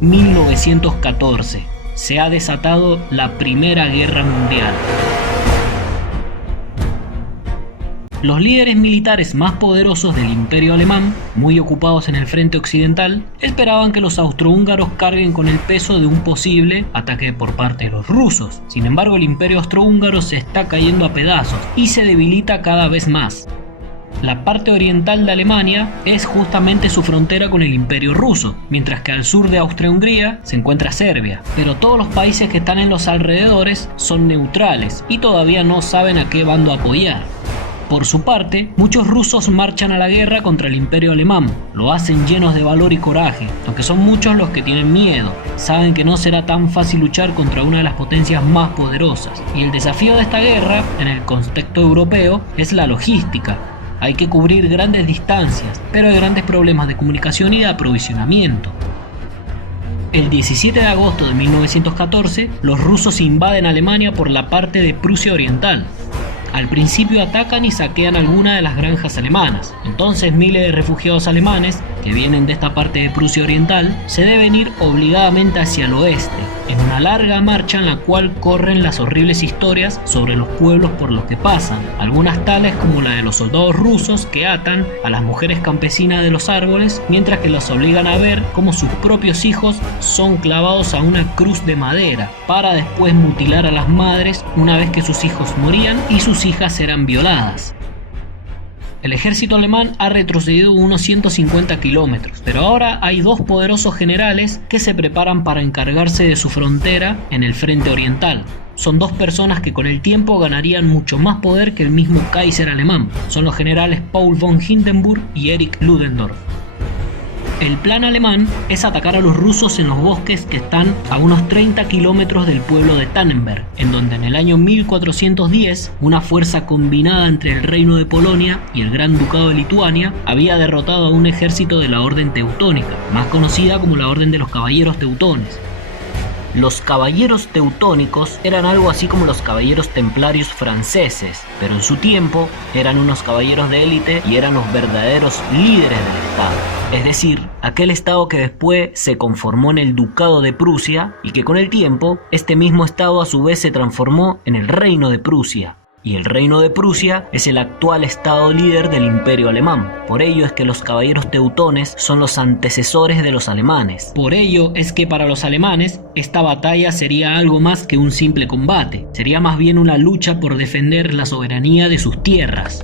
1914. Se ha desatado la Primera Guerra Mundial. Los líderes militares más poderosos del Imperio Alemán, muy ocupados en el frente occidental, esperaban que los austrohúngaros carguen con el peso de un posible ataque por parte de los rusos. Sin embargo, el Imperio austrohúngaro se está cayendo a pedazos y se debilita cada vez más. La parte oriental de Alemania es justamente su frontera con el Imperio ruso, mientras que al sur de Austria-Hungría se encuentra Serbia. Pero todos los países que están en los alrededores son neutrales y todavía no saben a qué bando apoyar. Por su parte, muchos rusos marchan a la guerra contra el Imperio Alemán. Lo hacen llenos de valor y coraje, aunque son muchos los que tienen miedo. Saben que no será tan fácil luchar contra una de las potencias más poderosas. Y el desafío de esta guerra, en el contexto europeo, es la logística. Hay que cubrir grandes distancias, pero hay grandes problemas de comunicación y de aprovisionamiento. El 17 de agosto de 1914, los rusos invaden Alemania por la parte de Prusia Oriental. Al principio atacan y saquean algunas de las granjas alemanas. Entonces miles de refugiados alemanes, que vienen de esta parte de Prusia Oriental, se deben ir obligadamente hacia el oeste, en una larga marcha en la cual corren las horribles historias sobre los pueblos por los que pasan, algunas tales como la de los soldados rusos que atan a las mujeres campesinas de los árboles, mientras que los obligan a ver cómo sus propios hijos son clavados a una cruz de madera, para después mutilar a las madres una vez que sus hijos morían y sus hijas eran violadas. El ejército alemán ha retrocedido unos 150 kilómetros, pero ahora hay dos poderosos generales que se preparan para encargarse de su frontera en el frente oriental. Son dos personas que con el tiempo ganarían mucho más poder que el mismo Kaiser alemán. Son los generales Paul von Hindenburg y Erich Ludendorff. El plan alemán es atacar a los rusos en los bosques que están a unos 30 kilómetros del pueblo de Tannenberg, en donde en el año 1410 una fuerza combinada entre el Reino de Polonia y el Gran Ducado de Lituania había derrotado a un ejército de la Orden Teutónica, más conocida como la Orden de los Caballeros Teutones. Los caballeros teutónicos eran algo así como los caballeros templarios franceses, pero en su tiempo eran unos caballeros de élite y eran los verdaderos líderes del Estado. Es decir, aquel Estado que después se conformó en el Ducado de Prusia y que con el tiempo este mismo Estado a su vez se transformó en el Reino de Prusia. Y el Reino de Prusia es el actual estado líder del Imperio Alemán. Por ello es que los caballeros teutones son los antecesores de los alemanes. Por ello es que para los alemanes esta batalla sería algo más que un simple combate. Sería más bien una lucha por defender la soberanía de sus tierras.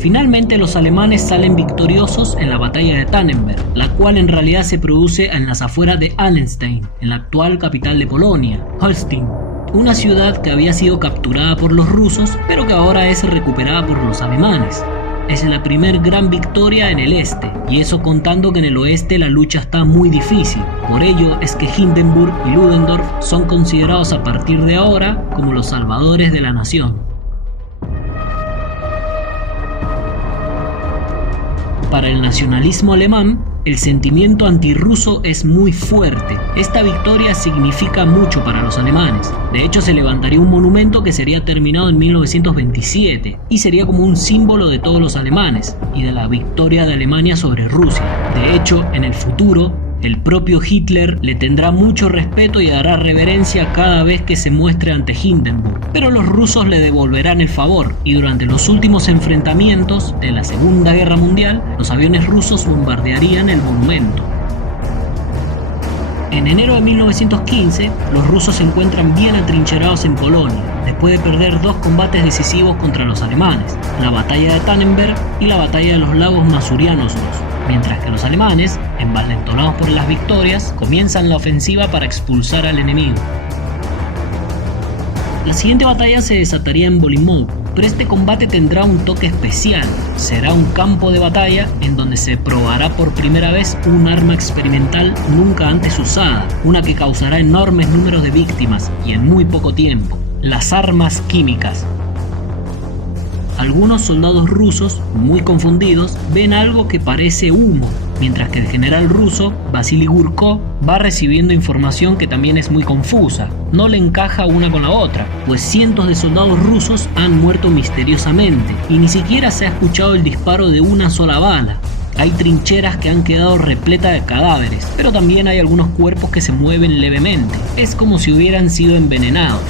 Finalmente los alemanes salen victoriosos en la batalla de Tannenberg, la cual en realidad se produce en las afueras de Allenstein, en la actual capital de Polonia, Holstein, una ciudad que había sido capturada por los rusos, pero que ahora es recuperada por los alemanes. Es la primer gran victoria en el este, y eso contando que en el oeste la lucha está muy difícil. Por ello es que Hindenburg y Ludendorff son considerados a partir de ahora como los salvadores de la nación. Para el nacionalismo alemán, el sentimiento antirruso es muy fuerte. Esta victoria significa mucho para los alemanes. De hecho, se levantaría un monumento que sería terminado en 1927 y sería como un símbolo de todos los alemanes y de la victoria de Alemania sobre Rusia. De hecho, en el futuro, el propio Hitler le tendrá mucho respeto y hará reverencia cada vez que se muestre ante Hindenburg. Pero los rusos le devolverán el favor y durante los últimos enfrentamientos de la Segunda Guerra Mundial, los aviones rusos bombardearían el monumento. En enero de 1915, los rusos se encuentran bien atrincherados en Polonia, después de perder dos combates decisivos contra los alemanes, la batalla de Tannenberg y la batalla de los lagos Masurianos II. Mientras que los alemanes, envalentonados por las victorias, comienzan la ofensiva para expulsar al enemigo. La siguiente batalla se desataría en Bolimov, pero este combate tendrá un toque especial. Será un campo de batalla en donde se probará por primera vez un arma experimental nunca antes usada, una que causará enormes números de víctimas y en muy poco tiempo: las armas químicas. Algunos soldados rusos, muy confundidos, ven algo que parece humo, mientras que el general ruso, Vasily Gurkov, va recibiendo información que también es muy confusa. No le encaja una con la otra, pues cientos de soldados rusos han muerto misteriosamente y ni siquiera se ha escuchado el disparo de una sola bala. Hay trincheras que han quedado repletas de cadáveres, pero también hay algunos cuerpos que se mueven levemente. Es como si hubieran sido envenenados.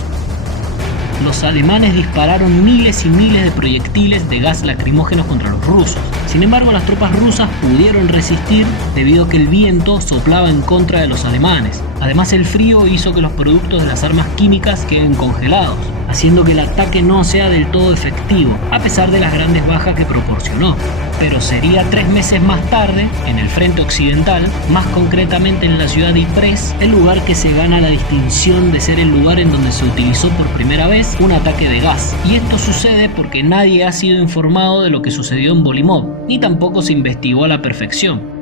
Los alemanes dispararon miles y miles de proyectiles de gas lacrimógeno contra los rusos. Sin embargo, las tropas rusas pudieron resistir debido a que el viento soplaba en contra de los alemanes. Además, el frío hizo que los productos de las armas químicas queden congelados, haciendo que el ataque no sea del todo efectivo, a pesar de las grandes bajas que proporcionó. Pero sería 3 meses más tarde, en el frente occidental, más concretamente en la ciudad de Ypres, el lugar que se gana la distinción de ser el lugar en donde se utilizó por primera vez un ataque de gas. Y esto sucede porque nadie ha sido informado de lo que sucedió en Bolimov, ni tampoco se investigó a la perfección.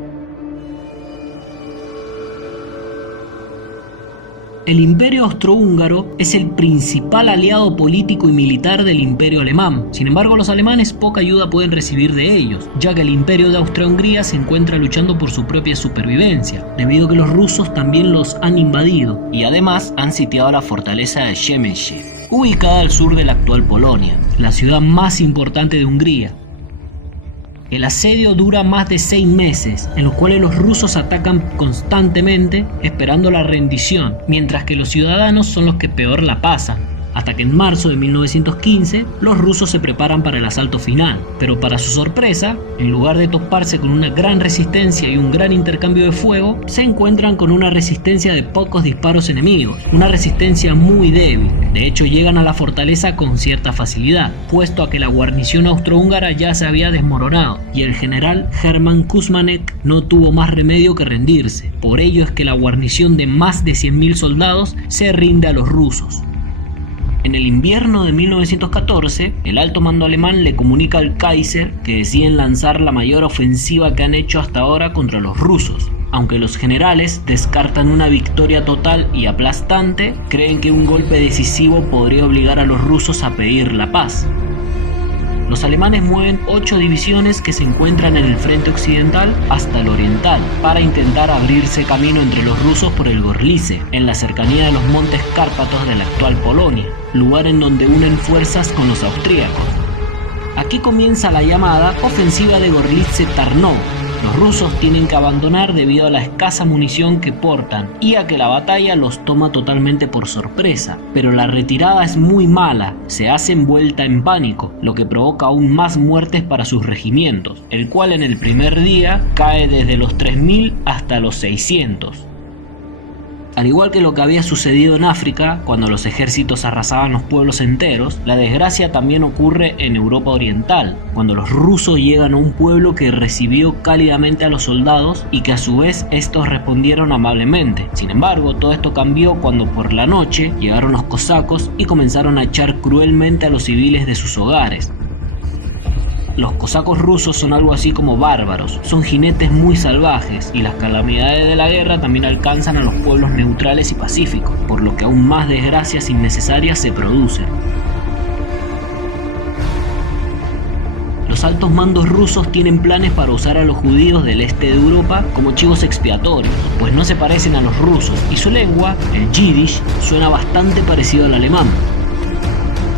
El Imperio Austrohúngaro es el principal aliado político y militar del Imperio Alemán. Sin embargo, los alemanes poca ayuda pueden recibir de ellos, ya que el Imperio de Austria-Hungría se encuentra luchando por su propia supervivencia, debido a que los rusos también los han invadido y además han sitiado la fortaleza de Przemyśl, ubicada al sur de la actual Polonia, la ciudad más importante de Hungría. El asedio dura más de 6 meses, en los cuales los rusos atacan constantemente esperando la rendición, mientras que los ciudadanos son los que peor la pasan. Hasta que en marzo de 1915 los rusos se preparan para el asalto final, pero para su sorpresa, en lugar de toparse con una gran resistencia y un gran intercambio de fuego, se encuentran con una resistencia de pocos disparos enemigos, una resistencia muy débil. De hecho, llegan a la fortaleza con cierta facilidad, puesto a que la guarnición austrohúngara ya se había desmoronado y el general Hermann Kuzmanek no tuvo más remedio que rendirse. Por ello es que la guarnición de más de 100.000 soldados se rinde a los rusos. En el invierno de 1914, el alto mando alemán le comunica al Kaiser que deciden lanzar la mayor ofensiva que han hecho hasta ahora contra los rusos. Aunque los generales descartan una victoria total y aplastante, creen que un golpe decisivo podría obligar a los rusos a pedir la paz. Los alemanes mueven 8 divisiones que se encuentran en el frente occidental hasta el oriental para intentar abrirse camino entre los rusos por el Gorlice, en la cercanía de los montes Cárpatos de la actual Polonia, lugar en donde unen fuerzas con los austríacos. Aquí comienza la llamada ofensiva de Gorlice-Tarnów. Los rusos tienen que abandonar debido a la escasa munición que portan y a que la batalla los toma totalmente por sorpresa, pero la retirada es muy mala, se hace envuelta en pánico, lo que provoca aún más muertes para sus regimientos, el cual en el primer día cae desde los 3.000 hasta los 600. Al igual que lo que había sucedido en África, cuando los ejércitos arrasaban los pueblos enteros, la desgracia también ocurre en Europa Oriental, cuando los rusos llegan a un pueblo que recibió cálidamente a los soldados y que a su vez estos respondieron amablemente. Sin embargo, todo esto cambió cuando por la noche llegaron los cosacos y comenzaron a echar cruelmente a los civiles de sus hogares. Los cosacos rusos son algo así como bárbaros, son jinetes muy salvajes y las calamidades de la guerra también alcanzan a los pueblos neutrales y pacíficos, por lo que aún más desgracias innecesarias se producen. Los altos mandos rusos tienen planes para usar a los judíos del este de Europa como chivos expiatorios, pues no se parecen a los rusos y su lengua, el yiddish, suena bastante parecido al alemán.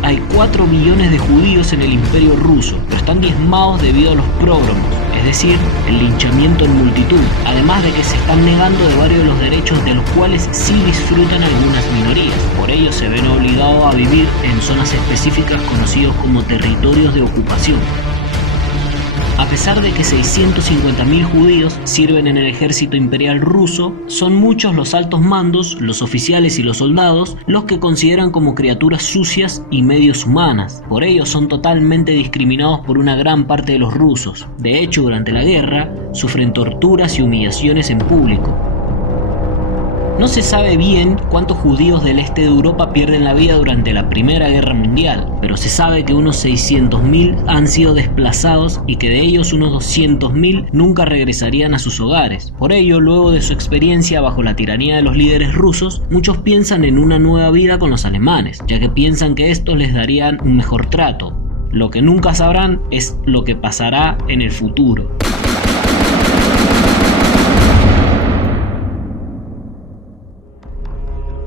Hay 4 millones de judíos en el Imperio ruso, pero están diezmados debido a los pogromos, es decir, el linchamiento en multitud, además de que se están negando de varios de los derechos de los cuales sí disfrutan algunas minorías. Por ello se ven obligados a vivir en zonas específicas conocidos como territorios de ocupación. A pesar de que 650.000 judíos sirven en el ejército imperial ruso, son muchos los altos mandos, los oficiales y los soldados los que consideran como criaturas sucias y medios humanas. Por ello son totalmente discriminados por una gran parte de los rusos. De hecho, durante la guerra, sufren torturas y humillaciones en público. No se sabe bien cuántos judíos del este de Europa pierden la vida durante la Primera Guerra Mundial, pero se sabe que unos 600.000 han sido desplazados y que de ellos unos 200.000 nunca regresarían a sus hogares. Por ello, luego de su experiencia bajo la tiranía de los líderes rusos, muchos piensan en una nueva vida con los alemanes, ya que piensan que estos les darían un mejor trato. Lo que nunca sabrán es lo que pasará en el futuro.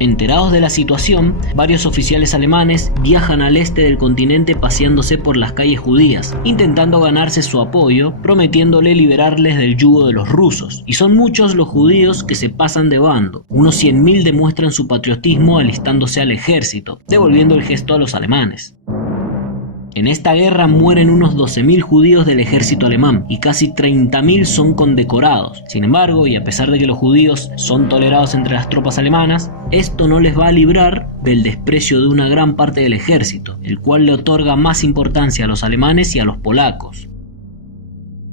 Enterados de la situación, varios oficiales alemanes viajan al este del continente paseándose por las calles judías, intentando ganarse su apoyo, prometiéndole liberarles del yugo de los rusos. Y son muchos los judíos que se pasan de bando. Unos 100.000 demuestran su patriotismo alistándose al ejército, devolviendo el gesto a los alemanes. En esta guerra mueren unos 12.000 judíos del ejército alemán y casi 30.000 son condecorados. Sin embargo, y a pesar de que los judíos son tolerados entre las tropas alemanas, esto no les va a librar del desprecio de una gran parte del ejército, el cual le otorga más importancia a los alemanes y a los polacos.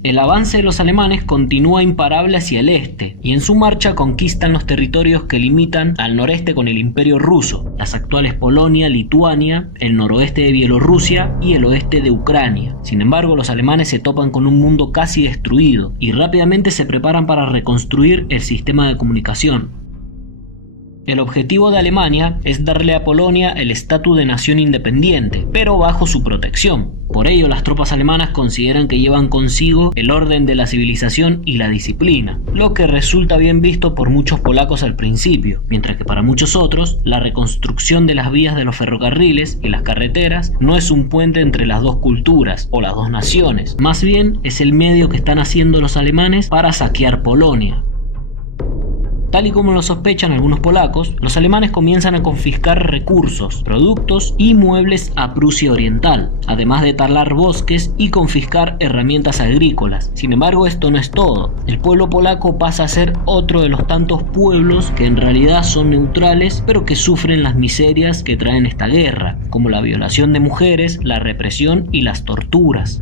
El avance de los alemanes continúa imparable hacia el este y en su marcha conquistan los territorios que limitan al noreste con el Imperio Ruso, las actuales Polonia, Lituania, el noroeste de Bielorrusia y el oeste de Ucrania. Sin embargo, los alemanes se topan con un mundo casi destruido y rápidamente se preparan para reconstruir el sistema de comunicación. El objetivo de Alemania es darle a Polonia el estatus de nación independiente, pero bajo su protección. Por ello, las tropas alemanas consideran que llevan consigo el orden de la civilización y la disciplina, lo que resulta bien visto por muchos polacos al principio, mientras que para muchos otros, la reconstrucción de las vías de los ferrocarriles y las carreteras no es un puente entre las dos culturas o las dos naciones, más bien es el medio que están haciendo los alemanes para saquear Polonia. Tal y como lo sospechan algunos polacos, los alemanes comienzan a confiscar recursos, productos y muebles a Prusia Oriental, además de talar bosques y confiscar herramientas agrícolas. Sin embargo, esto no es todo. El pueblo polaco pasa a ser otro de los tantos pueblos que en realidad son neutrales, pero que sufren las miserias que traen esta guerra, como la violación de mujeres, la represión y las torturas.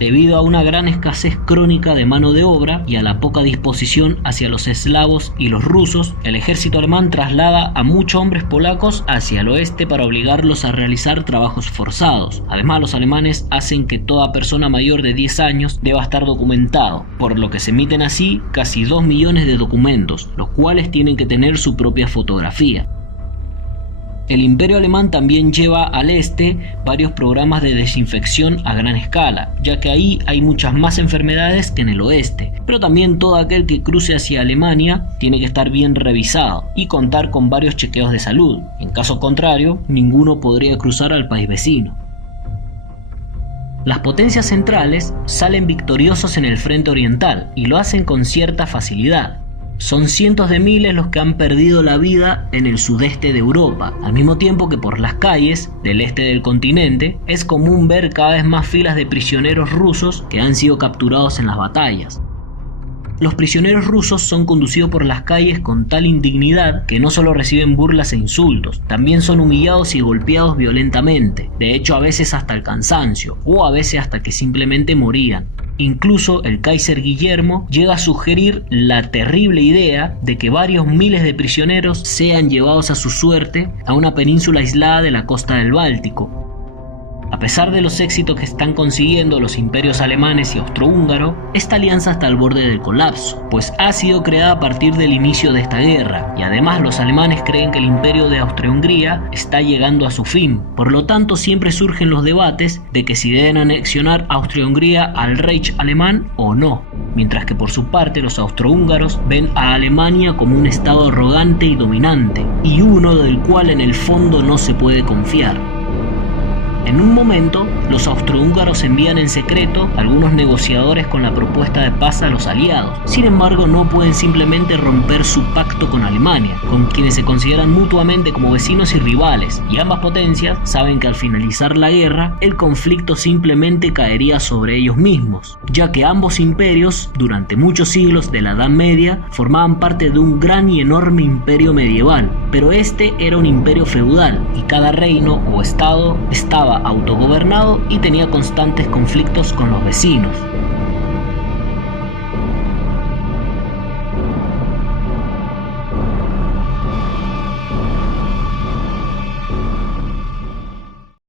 Debido a una gran escasez crónica de mano de obra y a la poca disposición hacia los eslavos y los rusos, el ejército alemán traslada a muchos hombres polacos hacia el oeste para obligarlos a realizar trabajos forzados. Además, los alemanes hacen que toda persona mayor de 10 años deba estar documentado, por lo que se emiten así casi 2 millones de documentos, los cuales tienen que tener su propia fotografía. El Imperio Alemán también lleva al este varios programas de desinfección a gran escala, ya que ahí hay muchas más enfermedades que en el oeste, pero también todo aquel que cruce hacia Alemania tiene que estar bien revisado y contar con varios chequeos de salud. En caso contrario, ninguno podría cruzar al país vecino. Las potencias centrales salen victoriosos en el frente oriental y lo hacen con cierta facilidad. Son cientos de miles los que han perdido la vida en el sudeste de Europa, al mismo tiempo que por las calles del este del continente es común ver cada vez más filas de prisioneros rusos que han sido capturados en las batallas. Los prisioneros rusos son conducidos por las calles con tal indignidad que no solo reciben burlas e insultos, también son humillados y golpeados violentamente, de hecho a veces hasta el cansancio, o a veces hasta que simplemente morían. Incluso el Kaiser Guillermo llega a sugerir la terrible idea de que varios miles de prisioneros sean llevados a su suerte a una península aislada de la costa del Báltico. A pesar de los éxitos que están consiguiendo los imperios alemanes y austrohúngaro, esta alianza está al borde del colapso, pues ha sido creada a partir del inicio de esta guerra, y además los alemanes creen que el imperio de Austria-Hungría está llegando a su fin. Por lo tanto, siempre surgen los debates de que si deben anexionar Austria-Hungría al Reich alemán o no, mientras que por su parte los austrohúngaros ven a Alemania como un estado arrogante y dominante, y uno del cual en el fondo no se puede confiar. En un momento, los austrohúngaros envían en secreto algunos negociadores con la propuesta de paz a los aliados. Sin embargo, no pueden simplemente romper su pacto con Alemania, con quienes se consideran mutuamente como vecinos y rivales, y ambas potencias saben que al finalizar la guerra, el conflicto simplemente caería sobre ellos mismos, ya que ambos imperios, durante muchos siglos de la Edad Media, formaban parte de un gran y enorme imperio medieval, pero este era un imperio feudal, y cada reino o estado estaba autogobernado y tenía constantes conflictos con los vecinos.